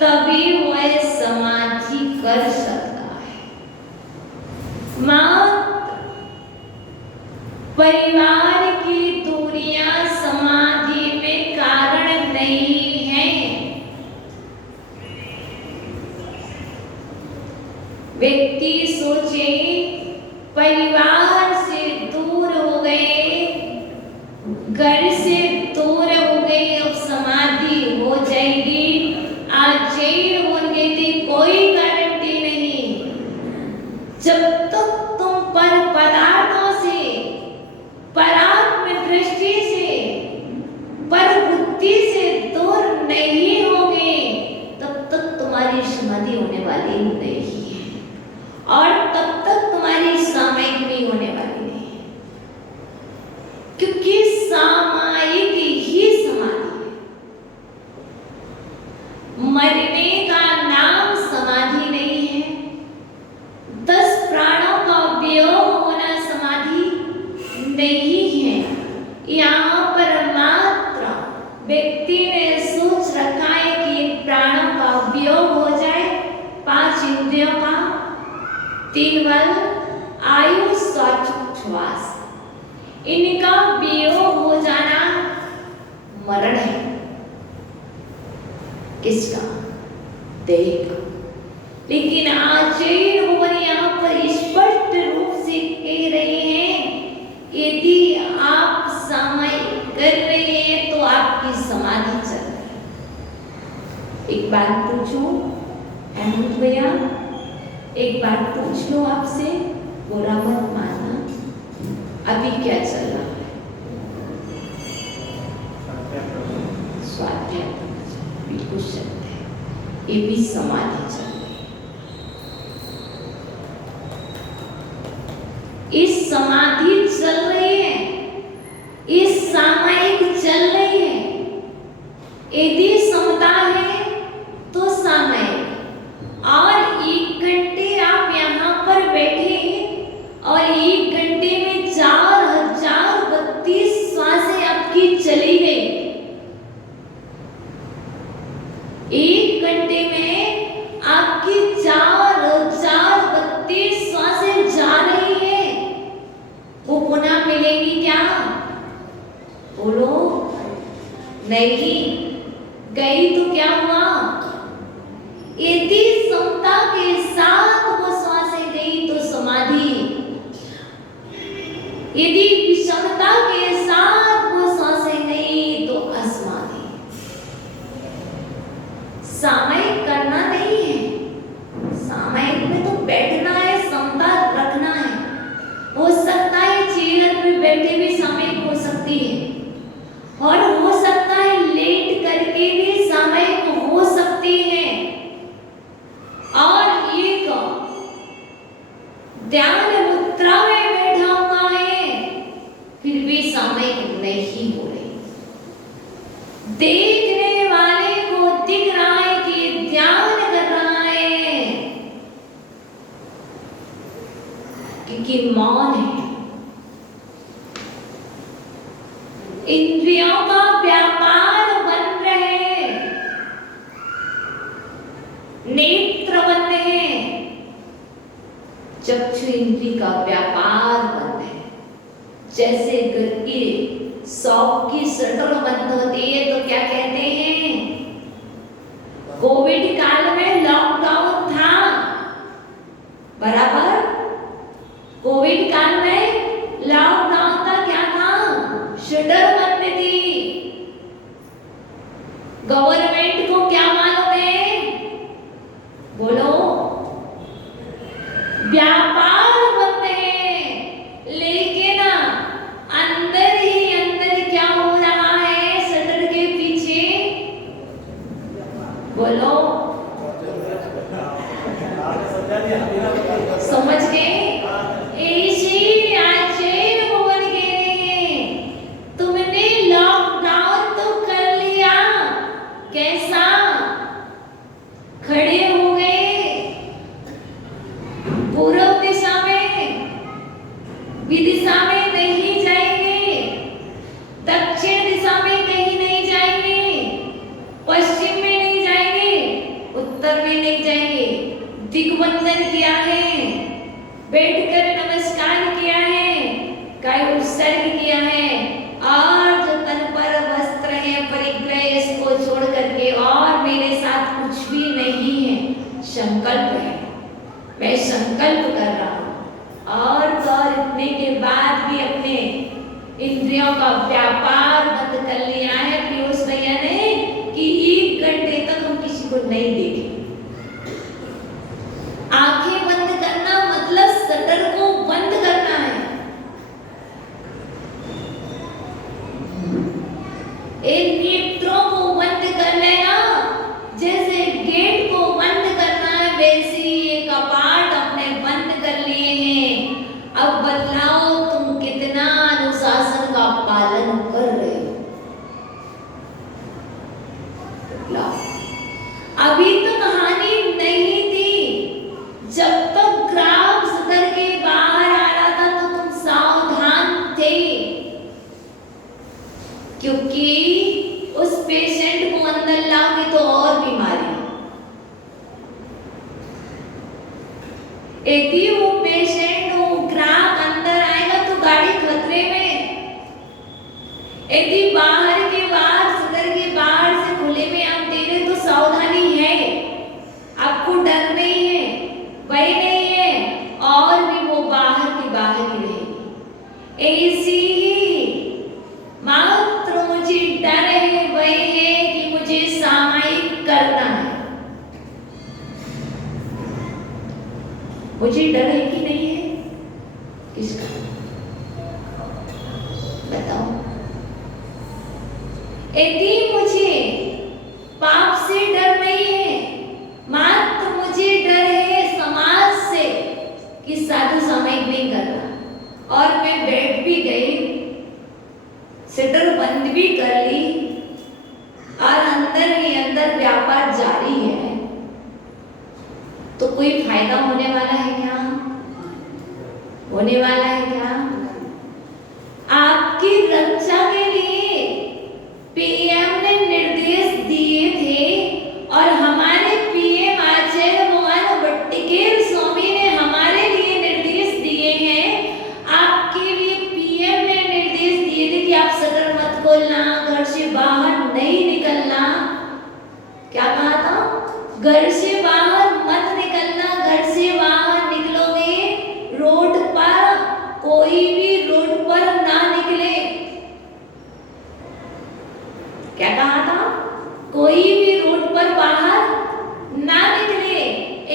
तभी कर सकता है। मात्र परिवार की दूरियां समाधि में कारण नहीं है। व्यक्ति सोचे परिवार से दूर हो गए, घर से दूर हो गए, अब समाधि हो जाएगी, आज जैन बन गई थी, कोई गारंटी नहीं। जब तक तुम पर पदार्थों से, परात्म दृष्टि से, पर बुद्धि से दूर नहीं होगे, तब तक तुम्हारी समाधि होने वाली नहीं है, और तब तक तुम्हारी सामयिक भी होने वाली नहीं है, क्योंकि सामयिक ही समाधि है। मरने का नाम समाधि नहीं है। 10 प्राणों का वियोग होना समाधि नहीं है। यहाँ पर मात्र व्यक्ति ने सोच रखा है कि प्राणों का वियोग हो जाए, 5 इंद्रियों का, 3 बल, आयु, श्वास, इनका वियोग हो जाना मरण है। किसका? देह का। लेकिन आचार्य भगवान यहाँ पर स्पष्ट रूप से कह रहे हैं, यदि आप सामयिक कर रहे हैं तो आपकी समाधि चल रही है। एक बात पूछूं अहमद भैया, एक बात पूछ लो आपसे, बुरा मत मानना, अभी क्या चल रहा है? स्वाध्याय बिल्कुल सत्य है, ये भी समाधि चल रही है। इस समाधि चल रही है, इस सामयिक चल रही है। यदि समता है तो सामयिक, और 1 घंटे आप यहाँ पर बैठे और 1 घंटे में 4032 श्वासें आपकी चली गई। 1 घंटे में आपकी 4032 श्वासें जा रही है, वो पुनः मिलेगी क्या? बोलो नहीं, गई तो क्या हुआ? यदि समता के साथ वो श्वासें गई तो समाधि, यदि विषमता के साथ वो श्वासें गई तो असमाधि। सामयिक करना नहीं है, सामयिक में तो बैठना है, समता रखना है। हो सकता है चेयर पे बैठे भी सामयिक हो सकती है, और हो सकता है लेट करके भी सामयिक हो सकती है, और एक ध्यान मुद्रा में बैठा हुआ है, फिर भी सामयिक नहीं हो रही। देखने वाले को दिख रहा है कि ध्यान कर रहा है, क्योंकि मौन है। इंद्रियों का व्यापार बन रहे, नेत्र बन रहे, चक्षु इंद्री का व्यापार बंद है। जैसे घर की शॉप की शटर बंद होती है तो क्या कहते हैं? कोविड काल में लॉकडाउन था, बराबर? कोविड काल में लॉकडाउन था, क्या था? शटर बंद थी। गवर्नमेंट को क्या मालूम है? बोलो, व्यापार बंद है, लेकिन अंदर ही अंदर क्या हो रहा है शटर के पीछे? बोलो, समझ गए? ऐसी आचार्य भगवान कह रहे हैं, तुमने लॉकडाउन तो कर लिया, कैसा? खड़े हो गए पूर्व दिशा में, विदिशा में नहीं जाएंगे, दक्षिण दिशा में कहीं नहीं जाएंगे, पश्चिम में नहीं जाएंगे, उत्तर में नहीं जाएंगे, दिग्वंदन किया है, बैठकर नमस्कार किया है, काय उत्सर्ग किया है, और जो तन पर वस्त्र है परिग्रह इसको छोड़ करके और मेरे साथ कुछ भी नहीं है, संकल्प है, मैं संकल्प कर रहा हूँ। और इतने के बाद भी अपने इंद्रियों का व्यापार बंद कर लिया है पीयूष भैया ने कि 1 घंटे तक हम किसी को नहीं देखें। आंखें बंद करना मतलब शटर को बंद करना है। इन नेत्रों को बंद कर लेना, जैसे गेट को बंद करना है वैसे ही ये कपाट अपने बंद कर लिए हैं। अब बतलाओ तुम कितना अनुशासन का पालन कर रहे हो। अभी तो कहानी नहीं थी, जब तक ग्राफ सदर के बाहर आ रहा था तो तुम सावधान थे, क्योंकि उस पेशेंट को अंदर लाओगे तो और बीमारी। यदि वो पेशेंट वो ग्राफ अंदर आएगा तो गाड़ी खतरे में। यदि बाहर के बाहर सदर के बाहर से खुले में आप दे रहे तो सावधानी है, आपको डर नहीं है, भय नहीं है, और भी वो बाहर के बाहर ही रहेगी। ऐसी ही मात्र मुझे डर है, भय है कि मुझे सामायिक करना है। मुझे डर है कि नहीं है? किसका बताओ। यदि मुझे पाप से डर नहीं है, मात्र मुझे डर है समाज से कि साधु सामायिक नहीं कर रहा, और मैं बैठ भी गई, शटर बंद भी कर ली, और अंदर ही अंदर व्यापार जारी है, तो कोई फायदा होने वाला है क्या? होने वाला है क्या? आपकी रक्षा के लिए पीएम ने निर्देश दिए थे, और हमारे पीएम आचार्य भगवान भट्टिकेर स्वामी ने हमारे लिए निर्देश दिए हैं। आपके लिए पीएम ने निर्देश दिए थे कि आप शटर मत खोलना, घर से बाहर नहीं निकलना। क्या कहा था? घर से बाहर मत निकलना, घर से बाहर निकलोगे रोड पर, कोई भी रोड पर ना निकले। क्या कहा था? कोई भी रोड पर बाहर ना निकले।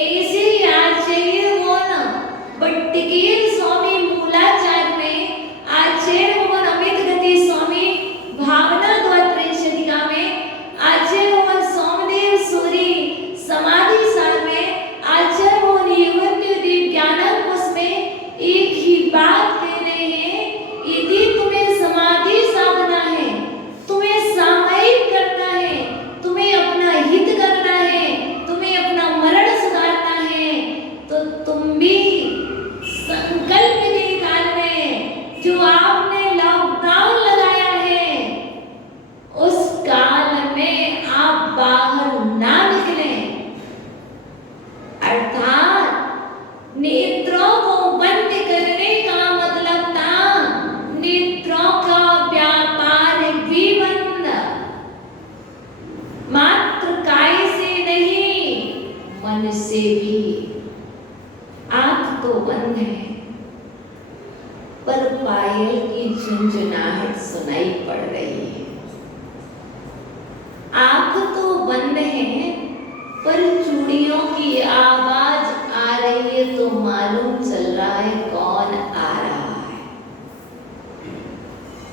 ऐसे ही आचार्य भट्टिकेर स्वामी मूलाचार्य में, आचार्य भगवान अमित गति स्वामी भावना द्वात्रिंश शतिका में, आचार्य भगवान सोमदेव सूरी समाधि सार में, आचार्य भगवान युवती ज्ञानाकुश में एक ही बात कह रहे हैं, यदि तुम्हें समाधि साधना है, तुम्हें सामायिक करना है, तुम्हें अपना हित करना है, तुम्हें अपना मरण सुधारना है, तो तुम भी संकल्प के काल में जो आपने लॉकडाउन लगाया है, उस काल में आप बाहर ना निकलें। अर्थात नेत्रों को बंद करने का मतलब था नेत्रों का व्यापार भी बंद, मात्र काय से नहीं, मन से भी। आंख तो बंद है, पर पायल की झुंझुनाहट सुनाई पड़ रही है। आंख तो बंद है, पर चूड़ियों की आवाज आ रही है, तो मालूम चल रहा है कौन आ रहा है।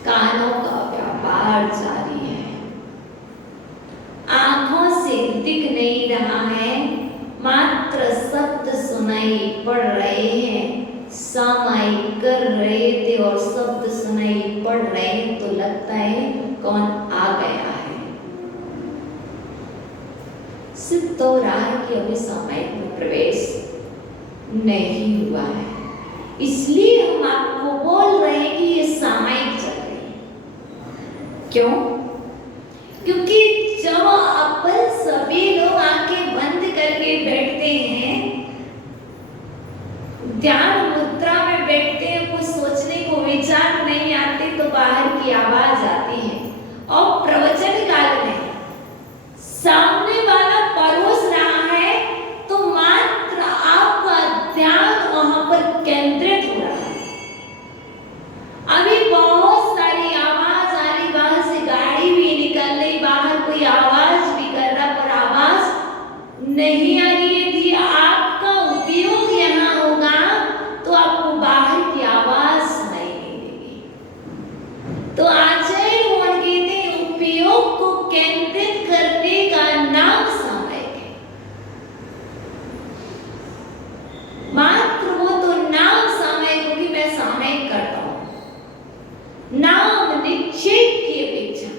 कानों का व्यापार जारी है, आंखों से दिख नहीं रहा है, मात्र शब्द सुनाई पड़ रहे हैं। सामायिक कर रहे थे और शब्द सुनाई पड़ रहे हैं, तो लगता है कौन आ गया है। सिद्ध हो रहा है कि अभी सामायिक में प्रवेश नहीं हुआ है, इसलिए हम आपको बोल रहे हैं कि ये सामायिक चल रही है। क्यों? क्योंकि जब अपन सभी लोग आंखें बंद करके बैठते हैं ध्यान मुद्रा में बैठते हैं, कुछ सोचने को विचार नहीं आते तो बाहर की आवाज आती है। और प्रवचन काल में सामने वाला परोस रहा है तो मात्र आपका ध्यान वहां पर केंद्रित हो रहा है। अभी बहुत सारी आवाज आ रही, बाहर से गाड़ी भी निकल रही, बाहर कोई आवाज भी कर रहा, पर आवाज नहीं आ रही है। यदि आपका उपयोग यहाँ होगा तो आपको बाहर की आवाज सुनाई नहीं देगी। तो आचार्य मोहन कहते हैं उपयोग को केंद्रित करने का नाम सामयिक है। मात्र वो तो नाम सामयिक हो कि मैं सामयिक करता हूं, नाम निश्चित की अपेक्षा।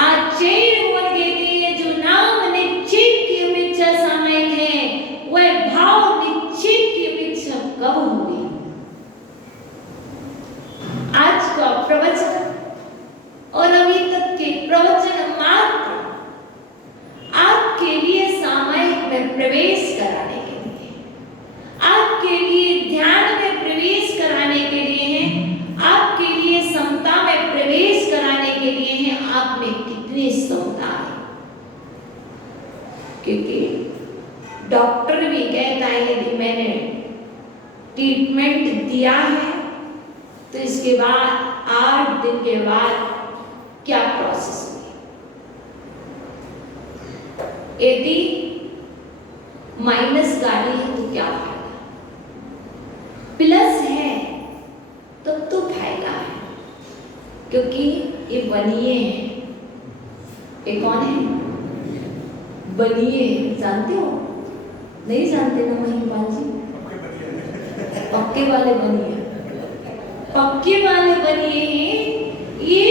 आचार्य मोहन कहते हैं जो नाम निश्चित की अपेक्षा सामयिक है वह भाव निश्चित की अपेक्षा कब होगी। आज का प्रवचन और अभी तक के प्रवचन मात्र आपके लिए सामयिक में प्रवेश कराने के लिए, आपके लिए ध्यान में प्रवेश कराने के लिए हैं, आपके लिए समता में प्रवेश कराने के लिए हैं। आप में कितनी समता है, क्योंकि डॉक्टर भी कहता है यदि मैंने ट्रीटमेंट दिया है तो इसके बाद 8 दिन के बाद क्या प्रोसेस हुई। यदि माइनस गाड़ी है तो क्या फायदा, प्लस है तब तो फायदा है, क्योंकि ये बनिए हैं। ये कौन है? बनिए, जानते हो? नहीं जानते ना महिपाल जी? पक्के वाले बनिए, पक्के वाले बनिए हैं। ये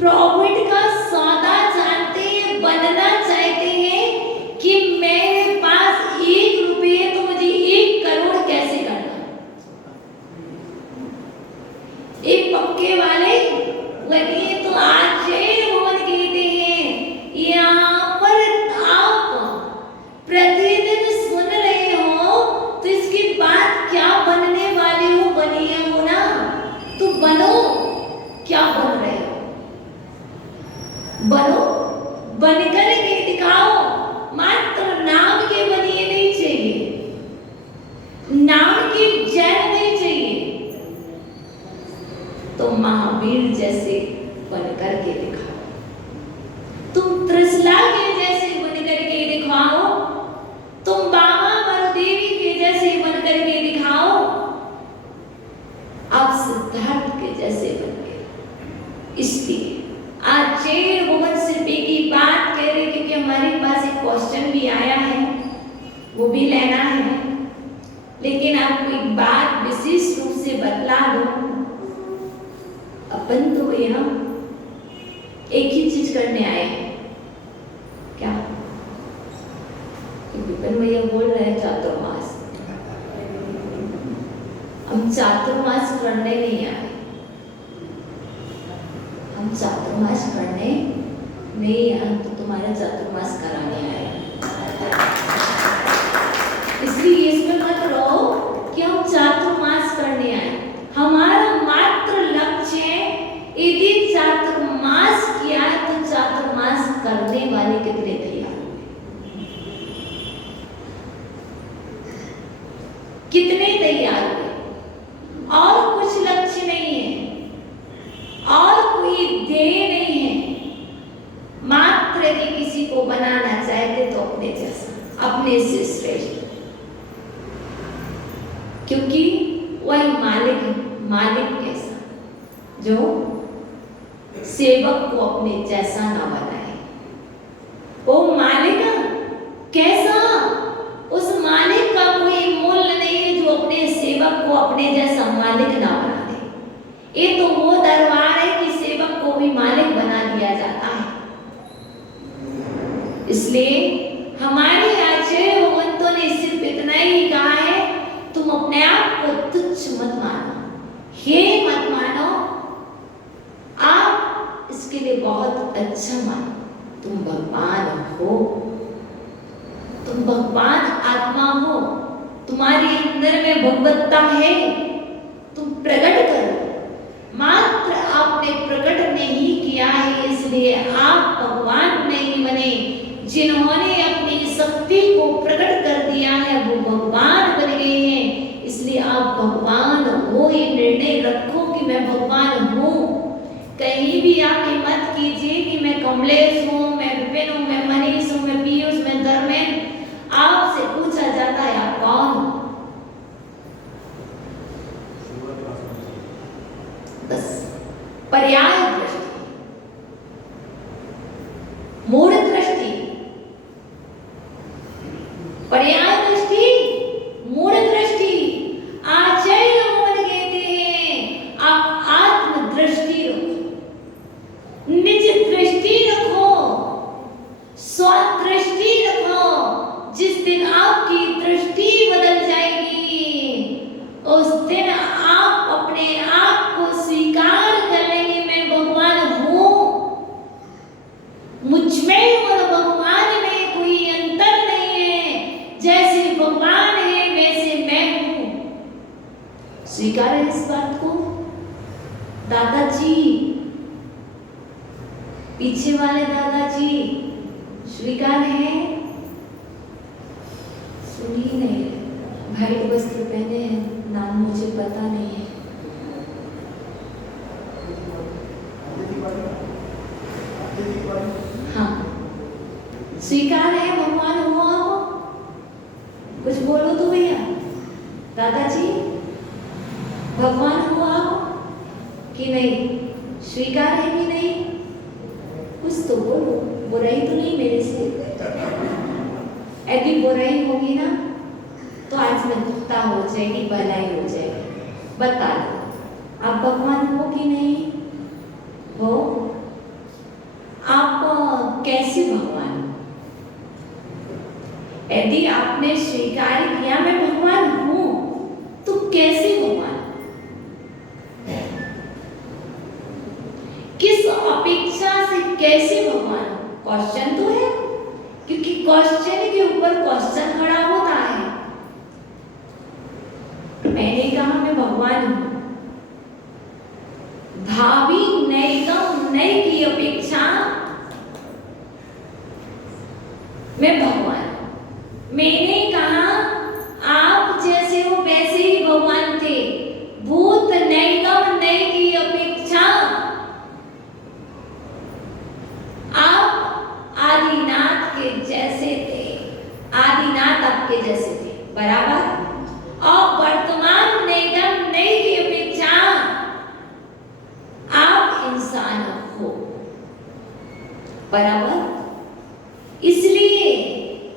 प्रॉफिट का सौदा जानते हैं, बनना चाहते हैं कि मेरे पास 1 रुपये है तो मुझे 1 करोड़ कैसे करना। एक पक्के वाले बनिए। तो आचार्य मोहन कहते हैं यहाँ पर आप प्रतिदिन सुन रहे हो तो इसके बाद क्या बनने वाले हो, बनिए हो ना, तो बनो। क्या बन रहे हो? बनो, बनकर के दिखाओ। मात्र नाम के बनिए नहीं चाहिए, नाम के जैन नहीं चाहिए, तो महावीर जैसे बनकर के दिखाओ। तुम त्रिशला के जैसे बनकर के दिखाओ, तुम बाबा बरुदेवी के जैसे बनकर के दिखाओ, आप सिद्धार्थ के जैसे बन गए। इसलिए आचार्य मोहन सिर्फ एक ही बात कह रहे, क्योंकि हमारे पास एक क्वेश्चन भी आया है, वो भी लेना है, लेकिन आपको एक बात विशेष रूप से बतला दो। अपन तो यहाँ एक ही चीज करने आए हैं, क्या? विपिन भैया बोल रहे हैं चातुर्मास, हम चातुर्मास करने नहीं आए, हम चातुर्मास करने नहीं आए, तो तुम्हारा चातुर्मास कराने आए। इसलिए इसमें मत रहो कि हम चातुर्मास करने आए। हमारा मात्र लक्ष्य है यदि चातुर्मास किया है तो चातुर्मास करने वाले कितने तैयार हुए, कितने तैयार हुए। और कुछ लक्ष्य नहीं है, और कोई ध्येय नहीं है, मात्र यदि किसी को बनाना चाहते तो अपने जैसा, अपने से श्रेष्ठ, क्योंकि वही मालिक कैसा जो सेवक को अपने जैसा ना बनाए। वो मालिक कैसा, उस मालिक का कोई मूल्य नहीं है जो अपने सेवक को अपने जैसा मालिक ना बना दे। ये तो वो दरबार है कि सेवक को भी मालिक बना दिया जाता है। इसलिए हमारे आचार्य भगवंतों ने सिर्फ इतना ही कहा है, तुम अपने आप को तुच्छ मत मानो, हे मत मानो, आप इसके लिए बहुत अच्छा मानो। तुम भगवान हो, तुम भगवान आत्मा हो, तुम्हारे अंदर में भगवत्ता है, तुम प्रकट करो। मात्र आपने प्रकट नहीं किया है, इसलिए आप भगवान नहीं बने। जिन्होंने अपनी शक्ति को प्रकट कर दिया है वो भगवान बन गए हैं, इसलिए आप भगवान हो। ये निर्णय रखो कि मैं भगवान हूँ। कहीं भी आप ये मत कीजिए कि मैं कमलेश हूँ, मैं विपिन हूँ, मैं मनीष हूँ, मैं पीयूष, मैं धर्मेंद्र। आपसे पूछा जाता है आप कौन? बस पर्याय दृष्टि, मूढ़ दृष्टि, पर्याय दृष्टि, मूढ़ दृष्टि। आचार्य मोहन कहते हैं आप आत्म दृष्टि रखो, निज दृष्टि रखो, स्वदृष्टि रखो। जिस दिन आपकी दृष्टि बदल जाएगी उस दिन आप अपने आप को स्वीकार कर लेंगे, मैं भगवान हूँ। मुझ में और भगवान में कोई अंतर नहीं है, जैसे भगवान है वैसे मैं हूँ। स्वीकार है इस बात को? दादाजी, पीछे वाले दादाजी स्वीकार है? सुनी नहीं, व्हाइट वस्त्र पहने हैं, नाम मुझे पता नहीं है। हाँ, स्वीकार है भगवान हुआ हो? कुछ बोलो तो भैया। दादाजी भगवान हुआ हो कि नहीं? स्वीकार है कि नहीं? कुछ तो बोलो, बुराई तो नहीं मेरे से। यदि बुराई होगी ना तो आज में दुखता हो जाएगी, भलाई हो जाएगी। बता दो आप भगवान हो कि नहीं हो? आप कैसे भगवान? यदि आपने स्वीकार किया मैं भगवान हूं तो कैसे भगवान? किस अपेक्षा से कैसे भगवान? क्वेश्चन तो है, क्योंकि क्वेश्चन के ऊपर क्वेश्चन खड़ा होता है। मैंने कहा मैं भगवान हूं, भावी नैगम नय की अपेक्षा मैं भगवान। मैंने कहा आप जैसे हो वैसे ही भगवान थे। भूत नैगम नय की अपेक्षा आप आदिनाथ के जैसे थे, आदिनाथ आपके जैसे थे, बराबर। और वर्तमान नैगम नय की अपेक्षा आप इंसान हो, बराबर। इसलिए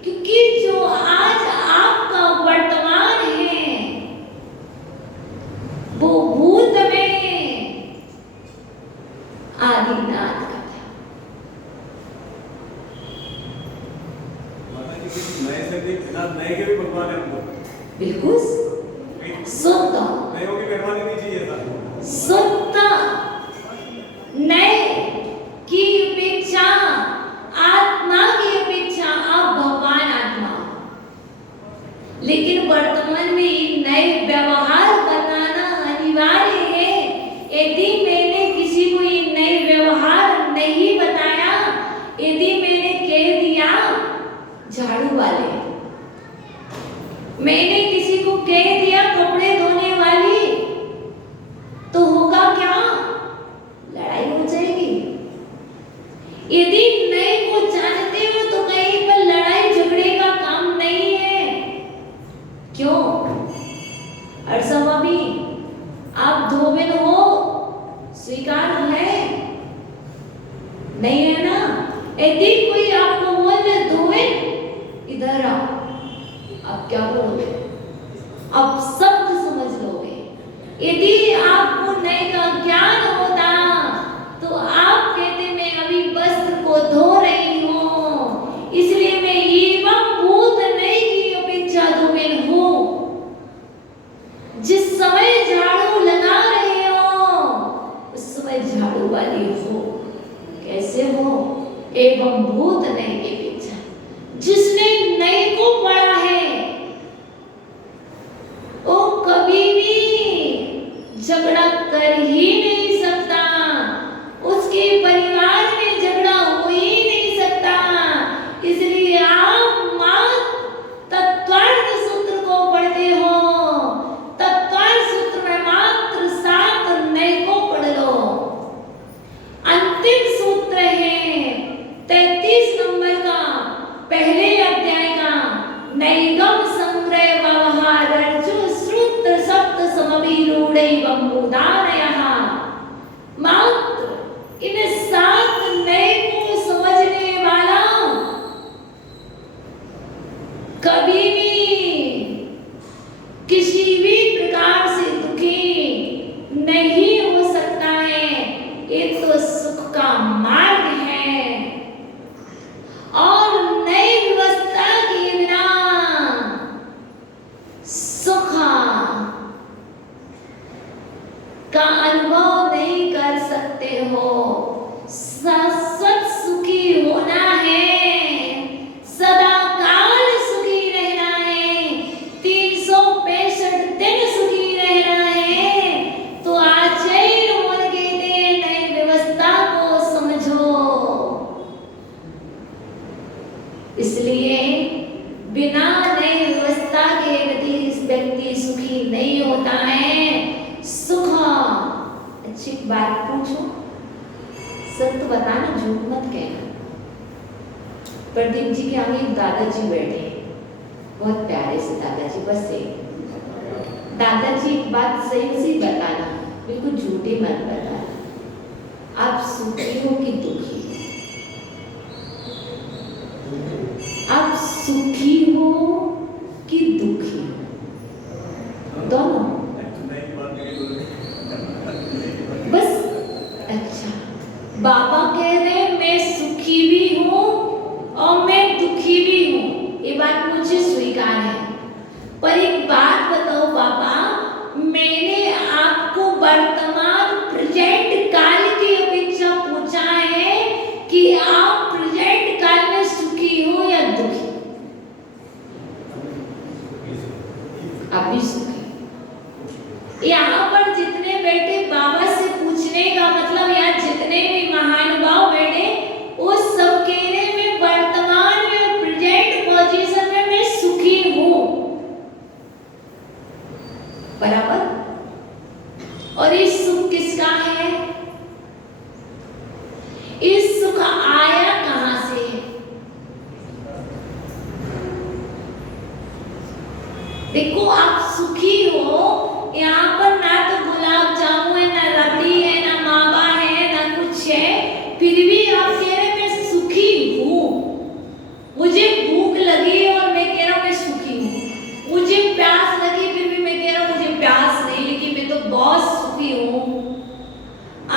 क्योंकि जो आज आपका वर्तमान है वो भूत में आदिनाथ का था। नए से नए के भी भगवान है हमको। बिल्कुल शुद्ध नयों की मेहरबानी नहीं चाहिए था। शुद्ध नए की अपेक्षा, आत्मा की अपेक्षा आप भगवान आत्मा। लेकिन वर्तमान में नए व्यवहार बनाना अनिवार्य है। यदि मैंने किसी को ये नए व्यवहार नहीं बताया, यदि मैंने कह दिया झाड़ू वाले, मैंने किसी को कह दिया कपड़े धोने वाली, तो होगा क्या? लड़ाई हो जाएगी। यदि नए को जानते हो तो कहीं पर लड़ाई झगड़े का काम नहीं है। क्यों? अर्षा भाभी आप धोबिन हो, स्वीकार है? नहीं है ना? यदि कोई आपको बोले धोबिन, इधर आओ, आप क्या बोलोगे? अब शब्द समझ लोगे। यदि आपको नए का ज्ञान होता तो आप कहते मैं अभी वस्त्र को धो रही हूँ, इसलिए मैं एवं भूत नए की अपेक्षा धोबिन हूँ। जिस समय झाड़ू लगा रहे हो उस समय झाड़ू वाली हो। कैसे हो? एवं भूत नए की अपेक्षा। जिसने नए को पढ़ा है भक्तिरूढ़ैवं मुदारयः। मात्र इन 7 नए को समझने वाला कभी भी किसी भी प्रकार से दुखी नहीं हो सकता है। ये तो सुख का मार्ग है और नई व्यवस्था के बिना सुख का अनुभव नहीं कर सकते हो। शाश्वत सुखी होना है, सदा काल सुखी रहना है, 365 दिन सुखी रहना है। तो आचार्य बोल के नई व्यवस्था को समझो। इसलिए बिना नई व्यवस्था के यदि व्यक्ति सुखी नहीं होता है। सुख, अच्छी बात पूछो, सत्य बताना, झूठ मत कहना। प्रदीप जी के आगे एक दादाजी बैठे हैं, बहुत प्यारे से दादाजी, बस से दादाजी एक बात सही से बताना, बिल्कुल झूठी मत बताना। आप सुखी हो कि दुखी? आप सुखी हो कि दुखी? दोनों? बस अच्छा, बाबा कह रहे मैं सुखी भी हूँ और मैं दुखी भी हूँ, ये बात मुझे स्वीकार है। पर एक बात बताओ बाबा, मैंने आपको वर्तमान प्रेजेंट काल की अपेक्षा पूछा है कि आप प्रेजेंट काल में सुखी हो या दुखी? आप भी सुखी। यहाँ पर जितने बैठे बाबा से पूछने का मतलब, यहाँ जितने भी महानुभाव बैठे वो सब कह रहे मैं वर्तमान में प्रेजेंट पोजीशन में मैं सुखी हूँ, बराबर। और ये सुख किसका है? इस सुख आया कहां से? देखो आप सुखी हो, यहाँ पर ना तो गुलाब जामुन है, ना रबड़ी है, ना मावा है, ना कुछ है, फिर भी आप कह रहे मैं सुखी हूँ। मुझे भूख लगी और मैं कह रहा हूँ मैं सुखी हूँ। मुझे प्यास लगी फिर भी मैं कह रहा हूँ मुझे प्यास नहीं, लेकिन मैं तो बहुत सुखी हूँ,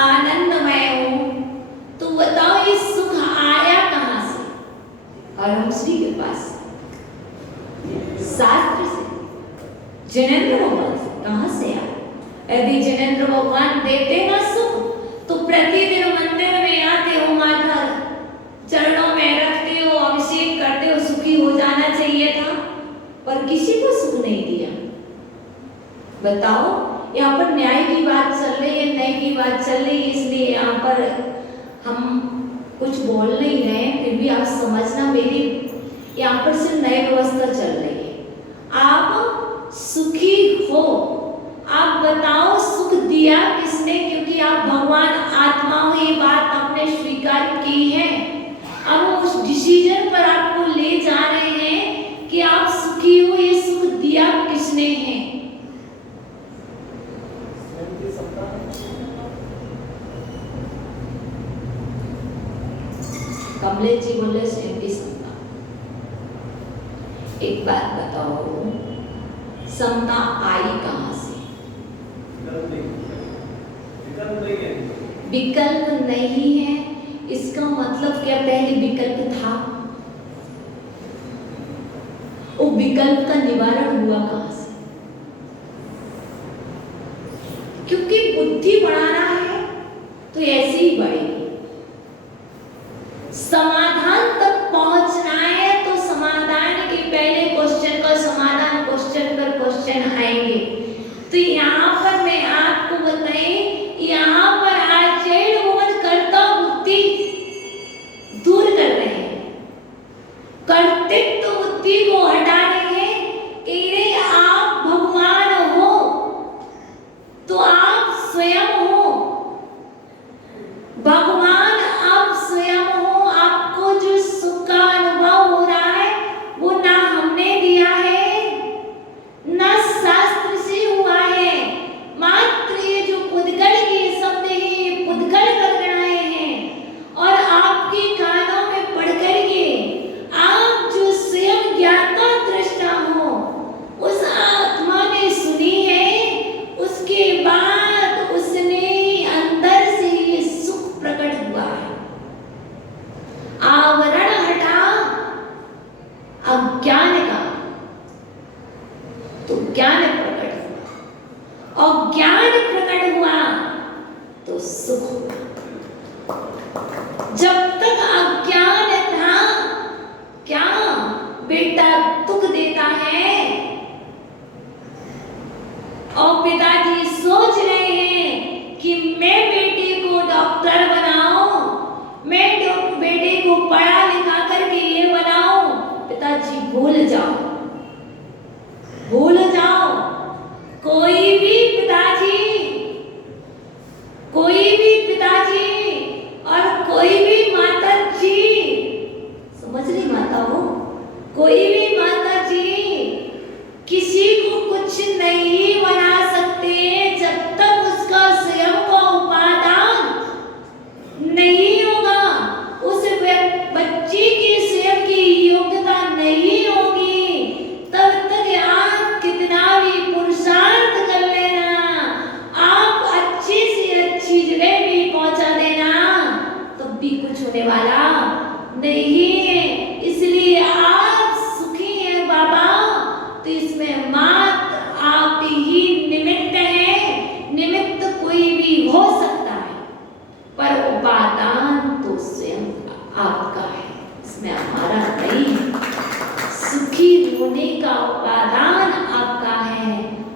आनंदमय हूँ। तो बताओ ये सुख आया कहाँ से? और हम श्री के पास शास्त्र से, जनेंद्र भगवान से। कहाँ से आया? यदि जनेंद्र भगवान देते ना सुख तो प्रतिदिन मंदिर में आते हो, माथा चरणों में रखते हो, अभिषेक करते हो, सुखी हो जाना चाहिए था। पर किसी को सुख नहीं दिया। बताओ, यहाँ पर न्याय की बात चल रही है, न्याय की बात चल रही है, इसलिए यहाँ पर हम कुछ बोल नहीं रहे हैं, फिर भी आप समझना, मेरी यहाँ पर सिर्फ नई व्यवस्था चल रही है। आप सुखी हो, आप बताओ सुख दिया किसने? क्योंकि आप भगवान आत्मा हो, ये बात आपने स्वीकार की है। अब हम उस डिसीजन पर आपको ले जा रहे हैं कि आप सुखी हो, ये सुख दिया किसने है? कमलेश जी बोले स्वयं की समता। एक बात बताओ, समता आई कहां से? विकल्प नहीं है, इसका मतलब क्या पहले विकल्प था? वो विकल्प का निवारण हुआ कहां से? क्योंकि बुद्धि बढ़ाना है तो ऐसे ही बढ़ेगी। समाधान तक पहुंचना है तो समाधान के पहले क्वेश्चन का समाधान, क्वेश्चन पर क्वेश्चन आएंगे। तो यहाँ पर मैं आपको बताएं, यहाँ पर आचार्य भगवान कर्ता बुद्धि दूर कर रहे हैं, कर्तृत्व बुद्धि को हटा रहे हैं कि रे आप भगवान हो तो आप स्वयं हो, भगवान आप स्वयं हो। आपको जो सुख का अनुभव हो रहा है वो ना हमने दिया है, ना शास्त्र से हुआ है, तो ज्ञान प्रकट हुआ, और ज्ञान प्रकट हुआ तो सुख हुआ। जब तक अज्ञान था, क्या बेटा दुख देता है, और पिताजी सोच रहे हैं कि मैं बेटे को डॉक्टर बनाऊं, मैं बेटे को पढ़ा लिखा करके ये बनाऊं। पिताजी भूल जाओ, भूल जाओ। कोई भी पिताजी और कोई भी माता जी, समझ रही माता हो, कोई भी माता जी किसी को कुछ नहीं बना सकते जब तक उसका स्वयं का उपादान नहीं होगा, उस बच्ची की स्वयं की योग्यता नहीं होगी, तब तक आप कितना भी पुरुषार्थ कर लेना, आप अच्छी से अच्छी जगह भी पहुंचा देना, तब भी कुछ होने वाला नहीं है। इसलिए आप सुखी हैं बाबा, तो इसमें मात्र आप ही निमित्त हैं। निमित्त कोई भी हो सकता है, पर उपादान तो स्वयं आपका है, इसमें हमारा नहीं है। सुखी होने का उपादान आपका है,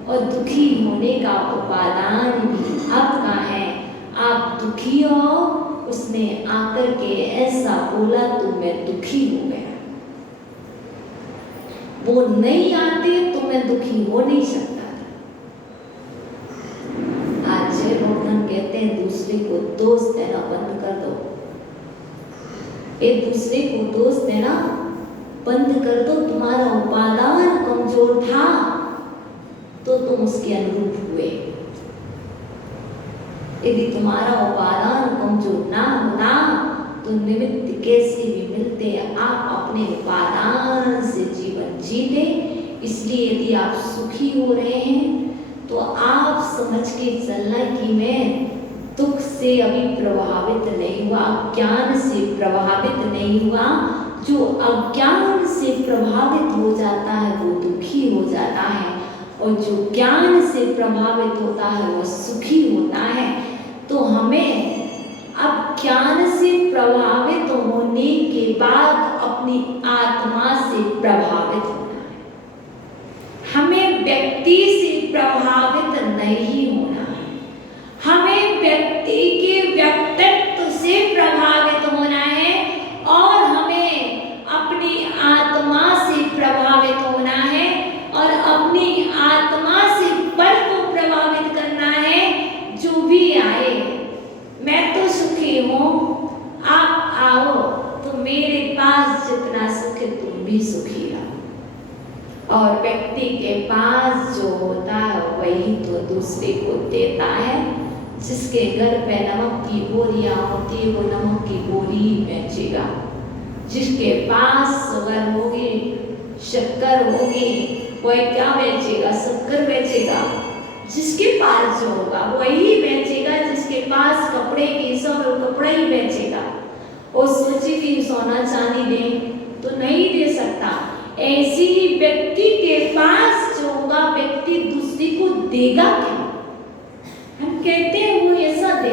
और दुखी होने का उपादान भी आपका है। आप दुखी हो, उसने आकर के ऐसा बोला तो मैं दुखी हो गया, वो नहीं आते तो मैं दुखी हो नहीं सकता था। आज भगवान कहते हैं दूसरे को दोष देना बंद कर दो, एक दूसरे को दोष देना बंद कर दो। तुम्हारा उपादान कमजोर था तो तुम उसके अनुरूप हुए, यदि तुम्हारा उपादान कमजोर ना होना तो निमित्त कैसे भी मिलते, आप अपने उपादान से जीवन जीते। इसलिए यदि आप सुखी हो रहे हैं तो आप समझ के चलना कि मैं दुख से अभी प्रभावित नहीं हुआ, अज्ञान से प्रभावित नहीं हुआ। जो अज्ञान से प्रभावित हो जाता है वो दुखी हो जाता है, और जो ज्ञान से प्रभावित होता है वो सुखी होता है। तो हमें अब ज्ञान से प्रभावित होने के बाद अपनी आत्मा से प्रभावित होना है, हमें व्यक्ति से प्रभावित नहीं होना है, हमें व्यक्ति के व्यक्तित्व से प्रभावित होना है, और हमें अपनी आत्मा से प्रभावित होना है, और अपनी आत्मा से पर को प्रभावित करना है। जो भी आए, मैं तो सुखी हूँ, आप आओ तो मेरे पास जितना सुख है तुम भी सुखी रहो। और व्यक्ति के पास जो होता है वही तो दूसरे को देता है। जिसके घर पे नमक की बोरियां होती है वो नमक की बोरी ही बेचेगा, जिसके पास शुगर होगी, शक्कर होगी, वह क्या बेचेगा, शक्कर बेचेगा। जिसके पास जो होगा वही बेचेगा, जिसके पास कपड़े की सब कपड़ा ही बेचेगा। और सोचे कि सोना चांदी दे तो नहीं दे सकता। ऐसी ही व्यक्ति के पास जो होगा व्यक्ति दूसरे को देगा क्या? हम कहते हैं वो ऐसा दे,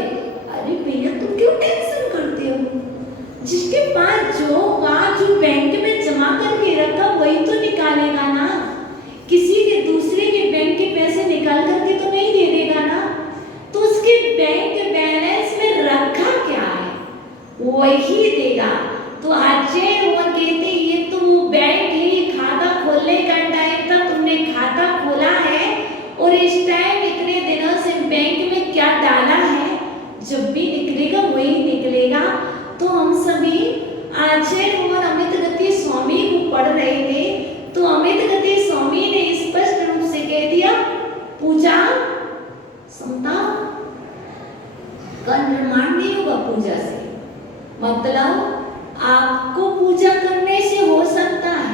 अरे भैया तुम क्यों टेंशन करते हो? जिसके पास जो होगा, जो बैंक में जमा करके रखा वही तो निकालेगा ना, किसी के दूसरे के बैंक के पैसे निकाल करके तो नहीं दे देगा ना। तो उसके बैंक बैलेंस में रखा क्या है वही देगा। तो अजय वो कहते ये तो वो बैंक ही, खाता खोलने का टाइम था, तुमने खाता खोला है और इस टाइम इतने दिनों से बैंक में क्या डाला है, जब भी निकलेगा वही निकलेगा। तो हम सभी अजय और अमित गति स्वामी को पढ़ रहे थे, तो अमित गति स्वामी ने स्पष्ट रूप से कह दिया पूजा समता का निर्माण नहीं होगा पूजा से। मतलब आपको पूजा करने से हो सकता है,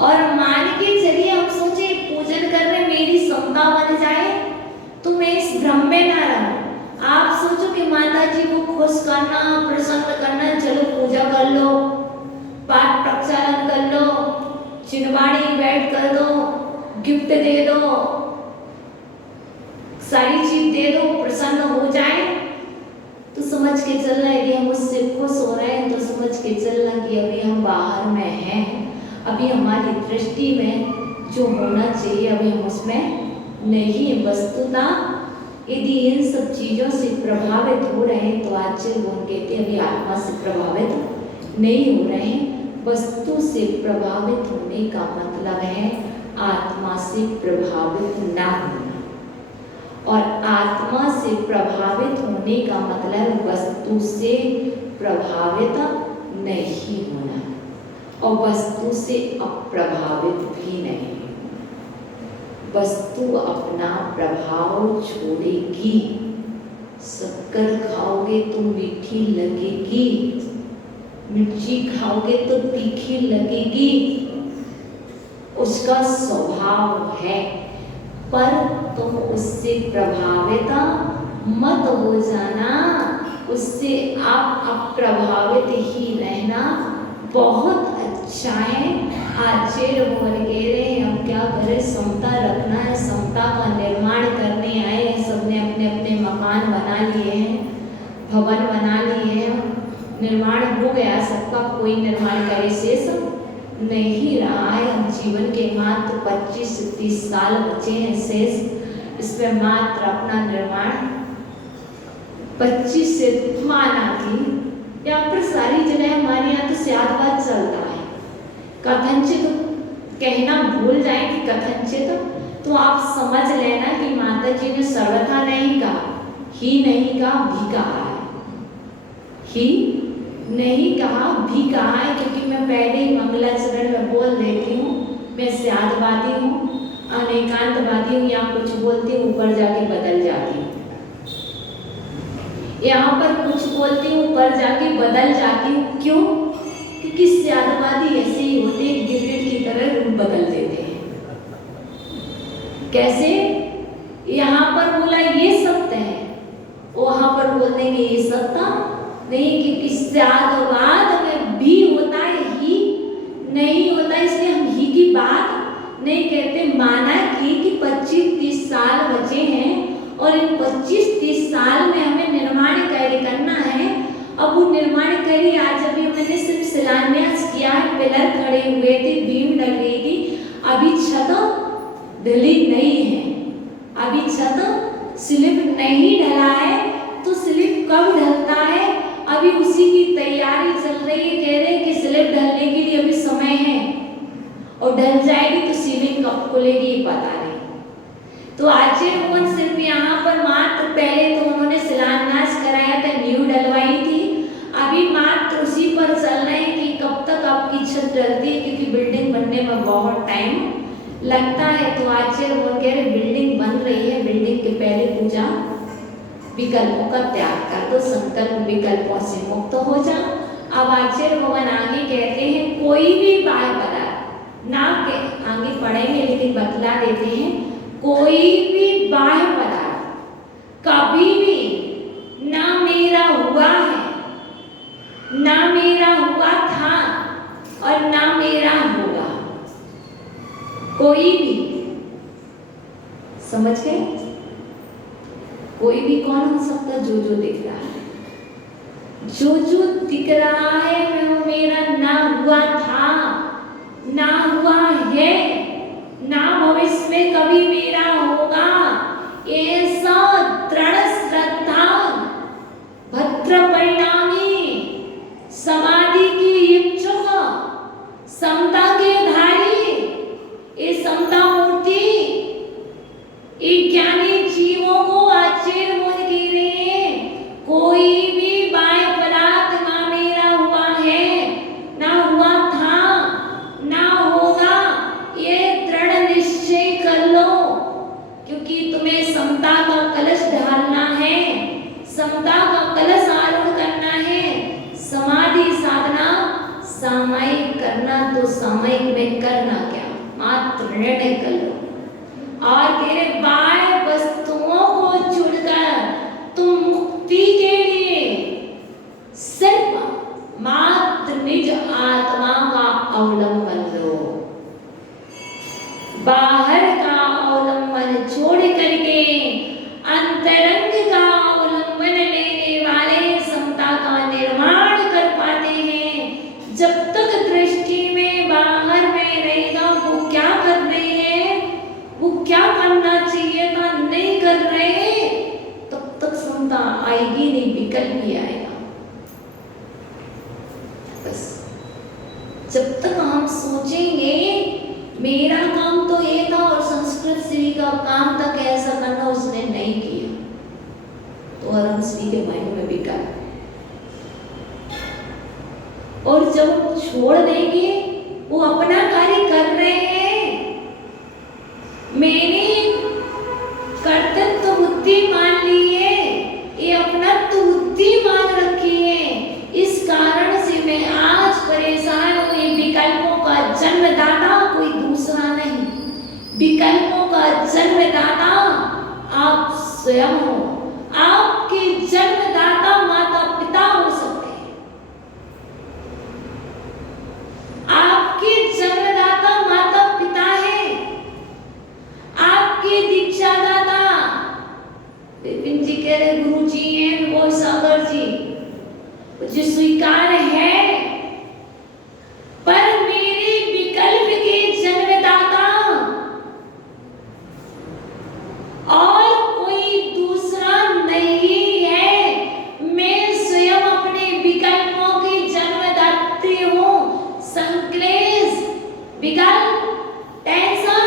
और मान के चलिए हम सोचे पूजन करने मेरी समता बन जाए तो मैं इस भ्रम में ना रहूं। आप सोचो कि माता जी को खुश करना, प्रसन्न करना, चलो पूजा कर लो, पाठ प्रक्षालन कर लो, चिनवाड़ी बैठ कर गिफ्ट दे दो, सारी चीज दे दो, प्रसन्न हो जाए, तो समझ के चलना यदि हम उससे खुश हो रहे हैं तो समझ के चलना कि अभी हम बाहर में हैं, अभी हमारी दृष्टि में जो होना चाहिए अभी हम उसमें नहीं है। वस्तुतः यदि इन सब चीजों से प्रभावित हो रहे हैं तो आचार्य बोल कहते हैं अभी आत्मा से प्रभावित नहीं हो रहे हैं। वस्तु से प्रभावित होने का मतलब है आत्मा से प्रभावित ना होना, और आत्मा से प्रभावित होने का मतलब वस्तु से प्रभावित नहीं होना, और वस्तु से अप्रभावित भी नहीं। वस्तु अपना प्रभाव छोड़ेगी। शक्कर खाओगे तो मीठी लगेगी, मिर्ची खाओगे तो तीखी लगेगी, उसका स्वभाव है, पर तुम उससे प्रभावित मत हो जाना, उससे आप अप्रभावित ही रहना बहुत अच्छा है। आचार्य बोल कह रहे हैं हम क्या करें, समता रखना है, समता का निर्माण करने आए हैं। सबने अपने अपने मकान बना लिए हैं, भवन बना लिए हैं, निर्माण हो गया सबका, कोई निर्माण करे शेष नहीं रहा है। हम जीवन के मात्र 25 से 30 साल बचे हैं शेष, इसमें मात्र अपना निर्माण 25 से माना कि या फिर सारी जगह हमारे यहाँ तो स्यादवाद चलता है, कथनचित कहना भूल जाए कि कथनचित, तो आप समझ लेना कि माता जी ने सर्वथा नहीं कहा, ही नहीं कहा, भी कहा है, ही नहीं कहा, भी कहा है, क्योंकि मैं पहले ही मंगलाचरण में बोल देती हूँ मैं स्यादवादी हूँ, अनेकांतवादी हूँ, या कुछ बोलती हूँ ऊपर जाके बदल जाती हूँ, यहाँ पर कुछ बोलती हूँ ऊपर जाके बदल जाती हूँ। क्यों? क्योंकि स्यादवादी ऐसे ही होते हैं, गिरगिट की तरह रूप बदल देते हैं। कैसे? यहाँ पर बोला ये सत्य है, वहां पर बोल देंगे ये सत्य नहीं, क्योंकि स्यादवाद में भी होता है, ही नहीं होता, इसलिए हम ही की बात नहीं कहते। माना कि 25-30 साल बचे हैं और इन 25-30 साल में हमें निर्माण कार्य करना है। अब वो निर्माण कार्य आज अभी मैंने सिर्फ शिलान्यास किया है, पिलर खड़े हुए थे, बीम डल गई थी, अभी छत ढली नहीं है, अभी छत स्लिप नहीं ढला है, तो स्लिप कब ढलता है? अभी उसी की तैयारी चल रही है। कह रहे हैं कि स्लिप ढलने के लिए अभी समय है, और ढल जाएगी तो सीलिंग कब खुलेगी ये पता नहीं। तो आचार्य मोहन सिर्फ यहाँ पर मात्र पहले तो उन्होंने शिलान्यास कराया था, नींव डलवाई थी, अभी मात्र उसी पर चल रहे हैं कि कब तक आपकी छत डलती है, क्योंकि बिल्डिंग बनने में बहुत टाइम लगता है। तो आचार्य मोहन कह रहे बिल्डिंग बन रही है, बिल्डिंग के पहले पूजा विकल्पों का त्याग कर दो, संकल्प विकल्पों से मुक्त हो जा। अब आचार्य भगवान आगे कहते हैं कोई भी बाह्य पदार्थ ना के आगे पढ़ेंगे लेकिन बतला देते हैं, कोई भी बाह्य पदार्थ कभी भी ना मेरा हुआ है, ना मेरा हुआ था, और ना मेरा होगा। कोई भी, समझ गए? कोई भी कौन हो सकता? जो जो दिख रहा है, जो जो दिख रहा है वो मेरा ना हुआ था, ना हुआ है, ना भविष्य में कभी मेरा होगा। ऐसा दृढ़ श्रद्धा भद्र परिणामी समाधि की इच्छुक समता के धारी ये समता मूर्ति ये ज्ञानी जीवों को आचार्य बोल कह रहे हैं कोई भी बाह्य पदार्थ ना मेरा हुआ है, ना हुआ था, ना होगा, ये दृढ़ निश्चय कर लो, क्योंकि तुम्हें समता का कलश ढालना है, समता का कलश आरूढ़ करना है। समाधि साधना सामयिक करना, तो सामयिक में करना क्या, मात्र निर्णय कर लो। और कह रहे बाह्य वस्तुओं को छोड़कर तुम मुक्ति के लिए सिर्फ मात्र निज आत्मा का अवलंबन लो। बाहर का काम था कि ऐसा करना, उसने नहीं किया, तो औरंग श्री के माइंड में विकल्प। और जब वो छोड़ देंगे, वो अपना कार्य कर रहे हैं, मैंने कर्तव्य बुद्धि मान ली है, ये अपना तो बुद्धि मान रखी है, इस कारण से मैं आज परेशान हूँ। ये विकल्पों का जन्मदाता कोई दूसरा नहीं, विकल्पों का जन्मदाता आप स्वयं हो। आपके जन्मदाता माता पिता हो सकते हैं, आपके जन्मदाता माता पिता है, आपके दीक्षादाता विपिन जी कह रहे गुरु जी हैं, वो सागर जी जो स्वीकार है, पर मेरे विकल्प के जन्मदाता और कोई दूसरा नहीं है, मैं स्वयं अपने विकल्पों की जन्मदात्री हूँ। संक्लेश, विकल्प, टेंशन,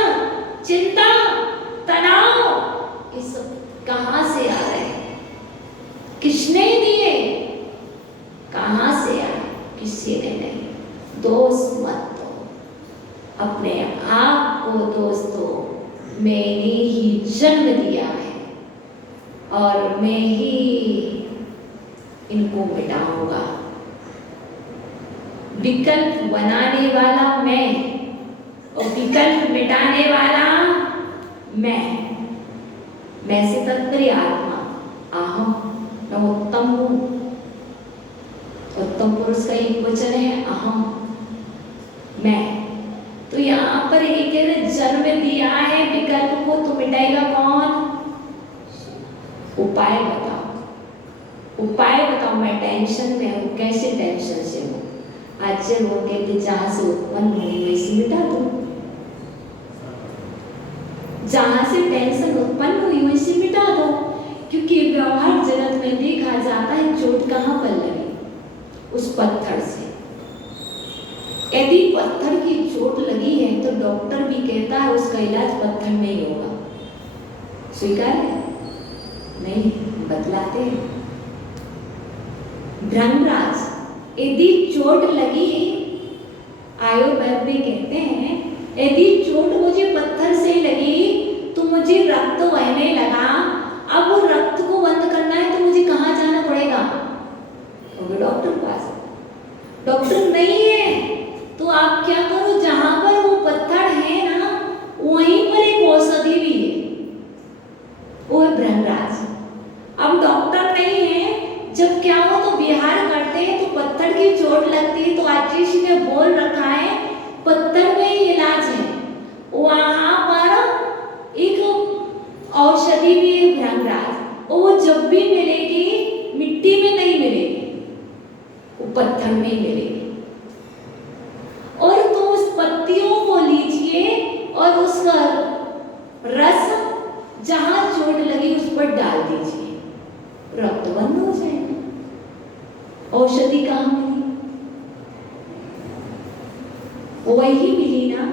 चिंता, तनाव, ये सब कहाँ से आ रहे हैं? किसने दिए? कहाँ से आए? किसी ने नहीं। दोष मत दो अपने आप को, दोस्तों मैंने ही जन्म दिया है और मैं ही इनको मिटाऊंगा। विकल्प बनाने वाला मैं और विकल्प मिटाने वाला मैं से तात्पर्य आत्मा, अहम, मैं उत्तम हूँ। उत्तम पुरुष का एक वचन है अहम, मैं। तो यहाँ पर एक जन्म दिया है विकल्प को, तो मिटाएगा कौन? उपाय बताओ, उपाय बताओ। मैं टेंशन में हूँ, कैसे टेंशन से हूँ? आज वो कहते जहां से उत्पन्न हुई वैसे मिटा दो, जहां से टेंशन उत्पन्न हुई वैसे मिटा दो। क्योंकि व्यवहार जगत में देखा जाता है चोट कहाँ पर लगी? उस पत्थर से। यदि पत्थर की चोट लगी है तो डॉक्टर भी कहता है उसका इलाज पत्थर में ही होगा। स्वीकार है? नहीं, बतलाते हैं। धर्मराज, यदि चोट लगी, आयुर्वेद में कहते हैं यदि चोट मुझे पत्थर से लगी तो मुझे रक्त बहने लगा, अब वो रक्त को बंद करना है तो मुझे कहाँ जाना पड़ेगा? डॉक्टर के पास। डॉक्टर नहीं है तो आप क्या करो, जहां पर वो पत्थर है ना वहीं पर एक औषधि भी है, वो है ब्रह्मराज। अब डॉक्टर नहीं है, जब क्या हो तो विहार करते हैं तो पत्थर की चोट लगती है तो आशीष ने बोल रखा है पत्थर में ही इलाज है, वहां पर एक औषधि भी है ब्रह्मराज। वो जब भी मिलेगी मिट्टी में नहीं मिलेगी, वो पत्थर में ही मिलेगी। और तो उस पत्तियों को लीजिए और उसका रस जहां चोट लगी उस पर डाल दीजिए, रक्त बंद हो जाएगा। औषधि कहाँ मिली? वही मिली ना,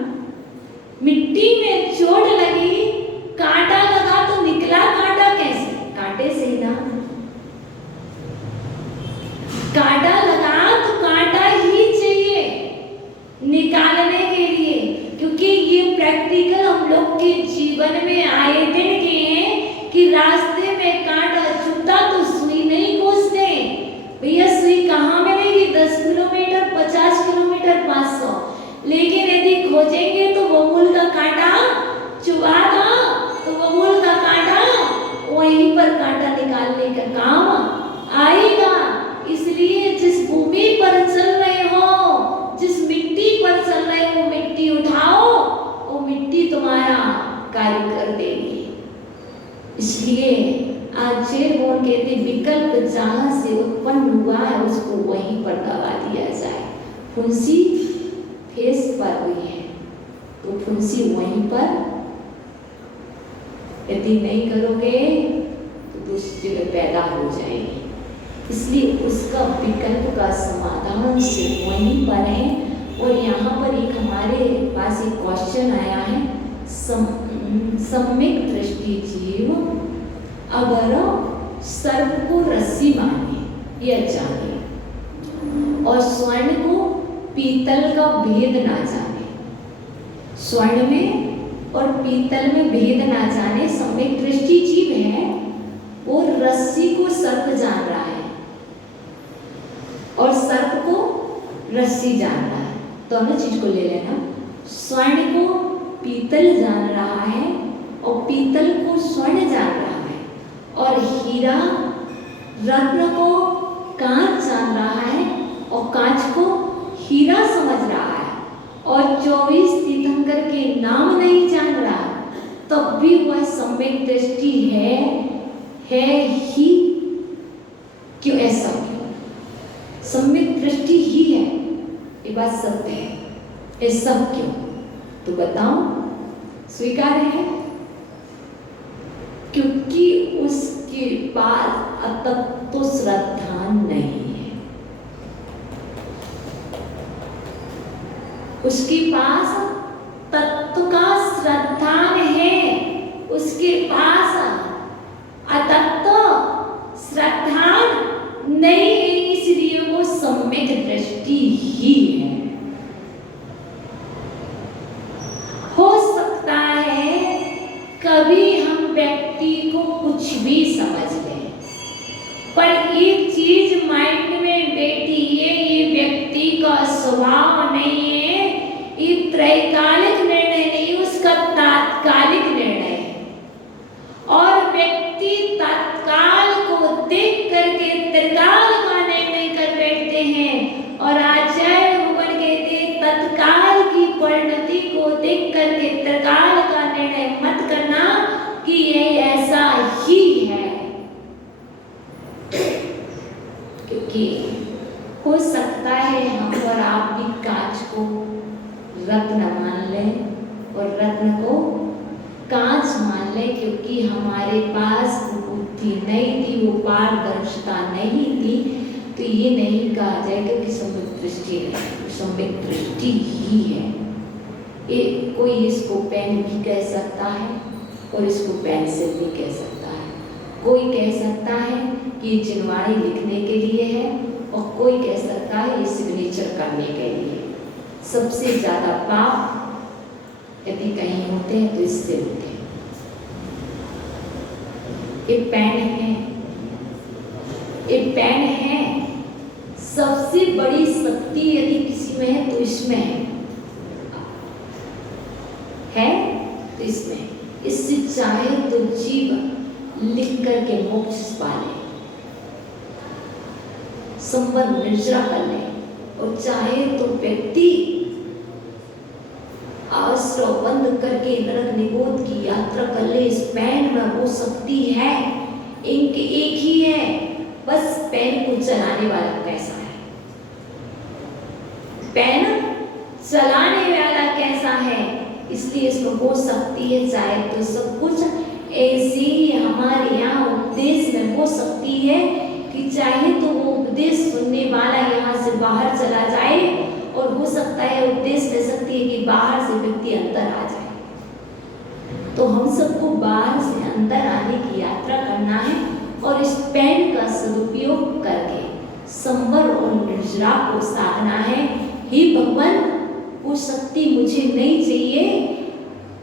मिट्टी में चोट लगी, कांटा लगा तो निकला कांटा कैसे? कांटे से ही ना। कांटा लगा तो कांटा ही चाहिए निकालने के लिए, क्योंकि ये प्रैक्टिकल हम लोग के जीवन में आए दिन के हैं कि रास्ते में कांटा चुभता तो सुई नहीं खोजते। भैया सुई कहाँ मिलेगी? 10 किलोमीटर, 50 किलोमीटर, 500, लेकिन यदि खोजेंगे तो बबूल का कांटा चुभा था तो बबूल का कांटा वहीं पर कांटा निकालने का काम आएगा। इसलिए जिस भूमि पर चल रहे हो, जिस मिट्टी पर चल रहे हो, मिट्टी उठाओ, वो मिट्टी तुम्हारा कार्य कर देगी। इसलिए आज जेरबोन कहते विकल्प जहां से उत्पन्न हुआ है उसको वहीं पर दबा दिया जाए। फुंसी फेस पर हुई है तो फुंसी वहीं पर, यदि नहीं करोगे तो दूसरी जगह पैदा हो जाएगी। इसलिए उसका विकल्प का समाधान सिर्फ वहीं पर है। और यहाँ पर एक हमारे पास एक क्वेश्चन आया है, सम्यक दृष्टि जीव अगर सर्प को रस्सी माने या जाने और स्वर्ण को पीतल का भेद ना जाने, स्वर्ण में और पीतल में भेद ना जाने सम्यक दृष्टि जीव है, वो रस्सी को सर्प जान रहा है और सर्प को रस्सी जान रहा है। दोनों चीज को ले लेना, स्वर्ण को पीतल जान रहा है और पीतल को स्वर्ण जान रहा है, और हीरा रत्न को कांच जान रहा है और कांच को हीरा समझ रहा है, और 24 तीर्थंकर के नाम नहीं जान रहा, तब भी वह सम्यक दृष्टि है ही क्यों? ऐसा क्यों? सम्यक दृष्टि ही है, ये बात सत्य है, ये सब क्यों? तो बताओ, स्वीकार है? क्योंकि उसके पास अतत्व श्रद्धा नहीं है, उसके पास तत्व का श्रद्धान है, उसके पास अतत्व श्रद्धान नहीं है, इसलिए वो सम्यक दृष्टि ही है। हो सकता है कभी हम व्यक्ति को कुछ भी समझ लें, पर एक चीज माइंड में बैठी है, ये व्यक्ति का स्वभाव नहीं है, ये त्रैकालिक निर्णय नहीं, उसका तात्कालिक निर्णय है, और व्यक्ति तत्काल को देख करके त्रिकाल का निर्णय कर बैठते हैं, और आचार्य भगवान कहते हैं तत्काल की परिणति को देख करके त्रिकाल का निर्णय मत करना कि यह ऐसा ही है, क्योंकि हो सकता है हम और आप भी कांच को रत्न मान लें और रत्न को कांच मान लें, क्योंकि हमारे पास वो बुद्धि नहीं थी, वो पारदर्शिता नहीं थी, तो ये नहीं कहा जाएगा कि सम्यक दृष्टि है, सम्यक दृष्टि ही है। ये कोई इसको पेन भी कह सकता है और इसको पेंसिल भी कह सकता है, कोई कह सकता है कि ये चिनवाड़ी लिखने के लिए है और कोई कह सकता है ये सिग्नेचर करने के लिए। सबसे ज्यादा पाप यदि कहीं होते हैं तो इससे होते हैं। ये पेन है, ये पेन है, सबसे बड़ी शक्ति यदि किसी में है तो इसमें है तो इसमें, इससे चाहे तो जीव लिख करके मोक्ष पाले, संबंध निर्जरा कर ले, और चाहे तो व्यक्ति आश्रय बंद करके नरक निगोद की यात्रा कर ले। इस पेन में वो शक्ति है, इंक एक ही है, बस पेन को चलाने वाला कैसा है, पेन चलाने वाला कैसा है, इसलिए इसमें वो शक्ति है। चाहे तो सब कुछ ऐसे ही हमारे यहाँ उपदेश में वो शक्ति है कि चाहे तो वो उपदेश सुनने वाला यहाँ से बाहर चला जाए, और हो सकता है उपदेश में शक्ति है कि बाहर से व्यक्ति अंदर आ जाए। तो हम सबको बाहर से अंदर आने की यात्रा करना है, और इस पेन का सदुपयोग करके संवर और निर्जरा को साधना है। हे भगवान, वो शक्ति मुझे नहीं चाहिए,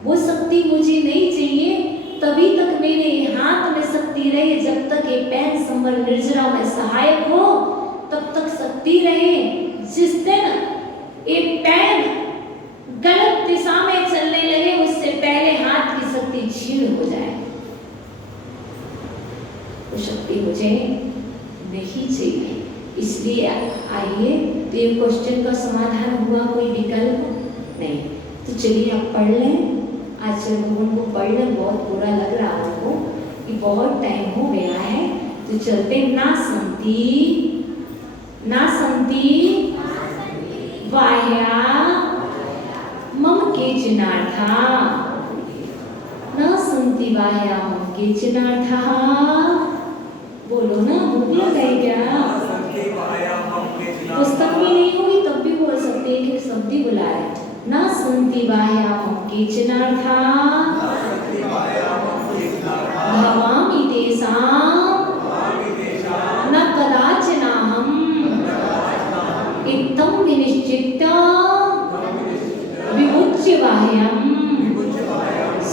वो शक्ति मुझे नहीं चाहिए, तभी तक मेरे हाथ में शक्ति रहे, जब तक ये पेन संवर निर्जरा में सहायक हो तब तक शक्ति रहे। जिस दिन ये पेन गलत दिशा में चलने लगे, उससे पहले हाथ की शक्ति क्षीण हो जाए, वो शक्ति मुझे नहीं चाहिए। इसलिए आइए, तो ये क्वेश्चन का समाधान हुआ, कोई विकल्प नहीं। तो चलिए आप पढ़ लें, आचार्य भगवान को पढ़ लें। बहुत बुरा लग रहा है आपको कि बहुत टाइम हो गया है, तो चलते। ना संति वाह्या मम केचिनार्था, न संति वाह्या मम केचिनार्था। बोलो ना, भूल गए क्या? पुस्तक में नहीं होगी तब भी बोल सकते हैं कि शब्द ही बुलाए। न संति वाह्या मम केचिनार्था, न कदाचनाहं इत्थं विनिश्चित्य विमुच्य बाह्यं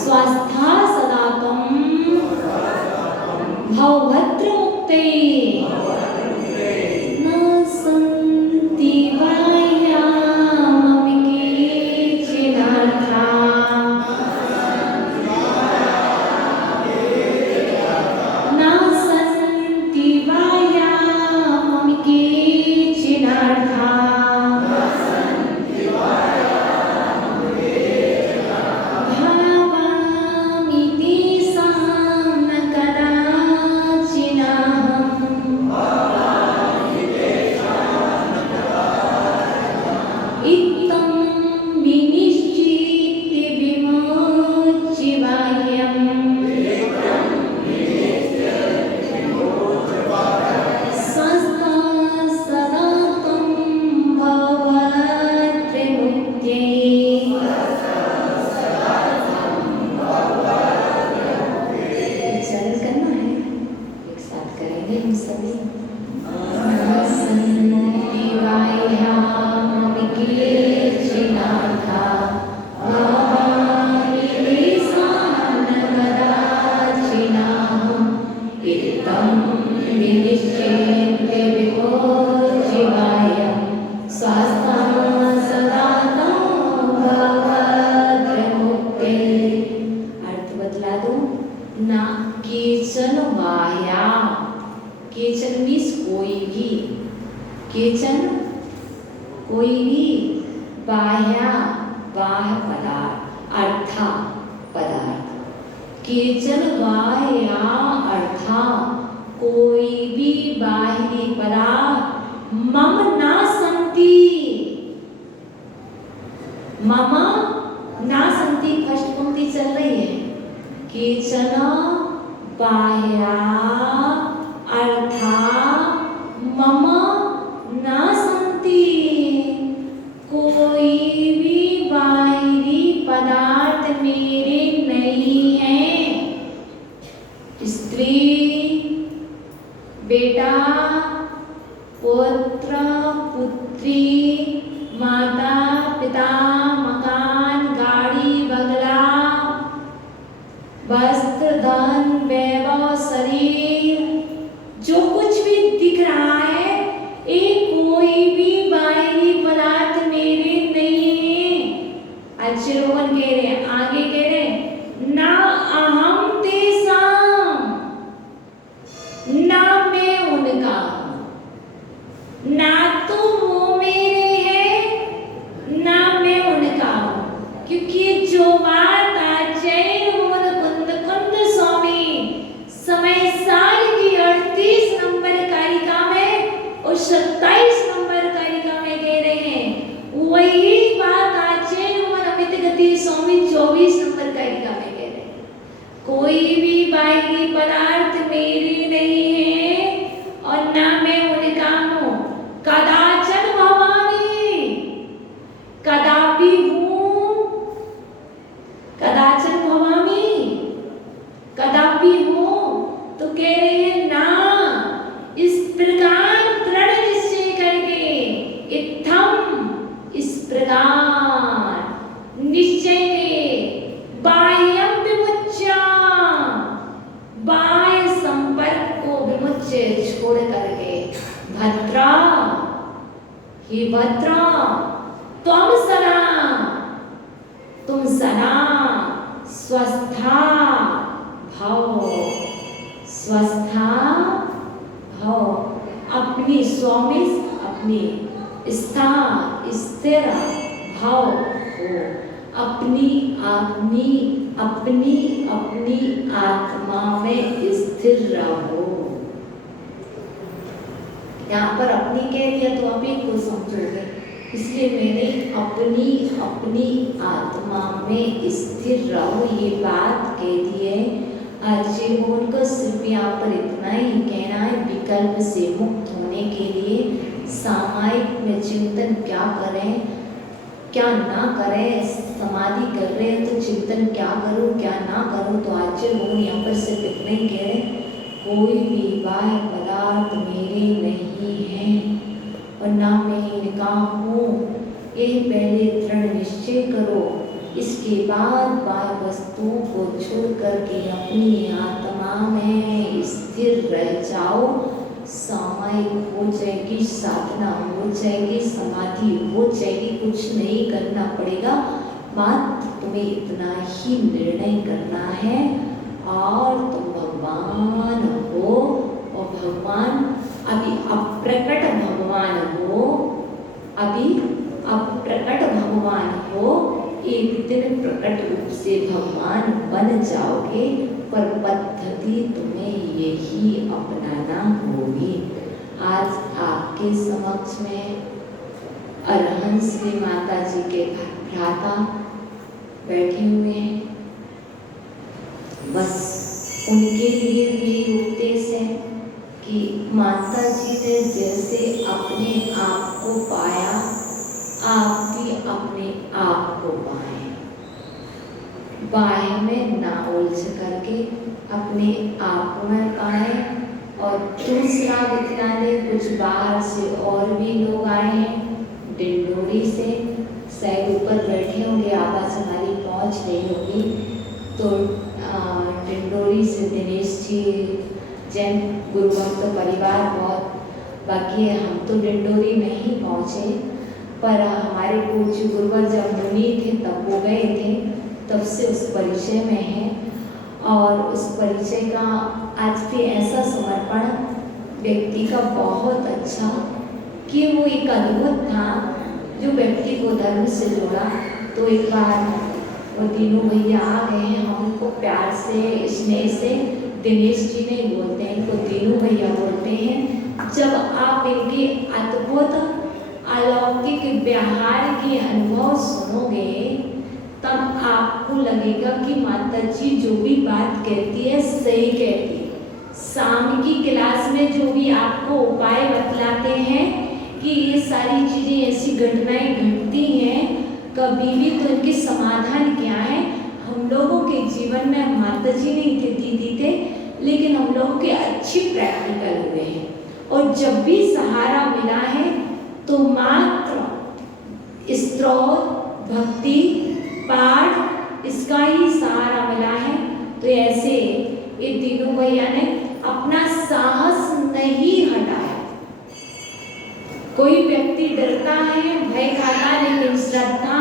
स्वस्था सदा त्वं भवभद्रमुक्ते न सन्ति बाह्यामपि केचिदर्था न सन्ति बाह्यामपि केचिदर्था भावामि तेषां न कदाचिदहम् इत्थं विनिश्चित्य विमुच्य बाह्यम् स्वस्था सदा त्वं भवभद्रमुक्ते उच्चारण करना है, एक साथ करेंगे हम सभी। सन्ति बाह्यामपि केचिदर्था भावामि तेषां न कदाचिदहम् इत्थं विनिश्चित्य विमुच्य बाह्यं स्वस्था सदा त्वं भवभद्रमुक्ते। अर्थ बतला दो ना। केचन बाह्या, केचन मीन्स कोई भी, केचन कोई भी, बाह्या बाह्य पदार्थ अर्था पदार्थ, केचन बाह्या अर्था कोई भी बाह्य पदार्थ मम ना सन्ति, मम ना सन्ति फर्स्ट पंक्ति चल रही है। केचन बाह्या अर्था मम न सन्ति, कोई भी बाहरी पदार्थ मेरे नहीं है। स्त्री, बेटा, पुत्र, पुत्री, माता, पिता, मकान, गाड़ी, बंगला, वस्त्र, धन, वैभव, शरीर, जो कुछ भी दिख रहा है ये कोई भी बाहरी पदार्थ मेरे नहीं है। अच्छे रोहन कह रहे हैं, आगे कह रहे हैं, ना अहम तेषां, ना मैं उनका हूं, ना तो वो मेरे हैं ना मैं उनका हूं, क्योंकि जो बात आचार्य कुंद स्वामी समय साल की 38 नंबर कारिका में और 27 नंबर कारिका में कह रहे हैं, वही बात आचार्य अमित गति स्वामी 24 नंबर कारिका में कह रहे हैं। कोई भी बाहरी पदार्थ मेरे नहीं है और ना मैं उनका हूं। कदाचन भवामी, कदापि हूं, कदाचन भवामी, कदापि हो, तो कह रहे हैं ना। इस प्रकार दृढ़ निश्चय करके, इत्थम इस प्रकार निश्चय के, बाह्यं विमुच्य, बाह्य संपर्क को विमुच्य छोड़ करके, भद्रा ही भद्रा त्वं सदा, तुम सदा स्वस्था भव, स्वस्था भव, अपनी स्वामी अपनी स्थान स्थिर भव हो, अपनी अपनी अपनी अपनी आत्मा में स्थिर रहो। यहाँ पर अपनी कह दिया तो आप ही को समझोगे, इसलिए मैंने अपनी अपनी आत्मा में स्थिर रहो ये बात कह दी है। आचार्य मोहन को सिर्फ यहाँ पर इतना ही कहना है, विकल्प से मुक्त होने के लिए सामायिक में चिंतन क्या करें क्या ना करें। समाधि कर रहे हैं तो चिंतन क्या करूं क्या ना करूं, तो आचार्य मोहन यहाँ पर सिर्फ इतना ही कह रहे हैं, कोई भी बाह्य पदार्थ मेरे नहीं हैं और ना मैं इनका हूँ। यह पहले दृढ़ निश्चय करो, इसके बाद बाह्य वस्तुओं को छोड़ करके अपनी आत्मा में स्थिर रह जाओ। सामायिक हो जाएगी, साधना हो जाएगी, समाधि हो जाएगी, कुछ नहीं करना पड़ेगा। मात्र तुम्हें इतना ही निर्णय करना है और तुम भगवान हो। और भगवान अभी अप्रकट भगवान हो, अभी अप्रकट भगवान हो। एक दिन प्रकट रूप से भगवान बन जाओगे, पर पद्धति तुम्हें यही अपनाना होगी। आज आपके समक्ष में अरहंस श्री माता जी के भ्राता बैठे हुए हैं। बस उनके लिए भी उपदेश है कि माता जी ने जैसे अपने आप को पाया, आप भी अपने आप को पाएं। बाह्य में ना उलझ करके अपने आप में पाएं। और दूसरा दिखलाने कुछ बाहर से और भी लोग आए हैं डिंडोरी से, शायद ऊपर बैठे होंगे, आवाज़ हमारी पहुंच रही होगी। तो डिंडोरी से दिनेश जी, जैन गुरु भक्त परिवार बहुत बाकी है। हम तो डिंडोरी नहीं पहुँचे, पर हमारे पूज्य गुरुवर जब मुनि थे तब वो गए थे, तब से उस परिचय में है। और उस परिचय का आज भी ऐसा समर्पण व्यक्ति का बहुत अच्छा कि वो एक अद्भुत था जो व्यक्ति को धर्म से जोड़ा। तो एक बार वो तीनों भैया आ गए हैं, हमको प्यार से स्नेह से दिनेश जी नहीं बोलते हैं, इनको तीनों भैया बोलते हैं। जब आप इनके अद्भुत अलौकिक व्यवहार के अनुभव सुनोगे तब आपको लगेगा कि माता जी जो भी बात कहती है सही कहती है। शाम की क्लास में जो भी आपको उपाय बतलाते हैं कि ये सारी चीज़ें ऐसी घटनाएं घटती हैं, कभी भी तो इनके समाधान क्या है। हम लोगों के जीवन में माता जी नहीं थे, दीदी थे, लेकिन हम लोगों के अच्छी प्रैक्टिकल हुए हैं। और जब भी सहारा मिला है तो मात्र स्तोत्र, भक्ति, पाठ, इसका ही सहारा मिला है। तो ऐसे ये तीनों भैया ने अपना साहस नहीं हटाया। कोई व्यक्ति डरता है, भय खाता है, लेकिन श्रद्धा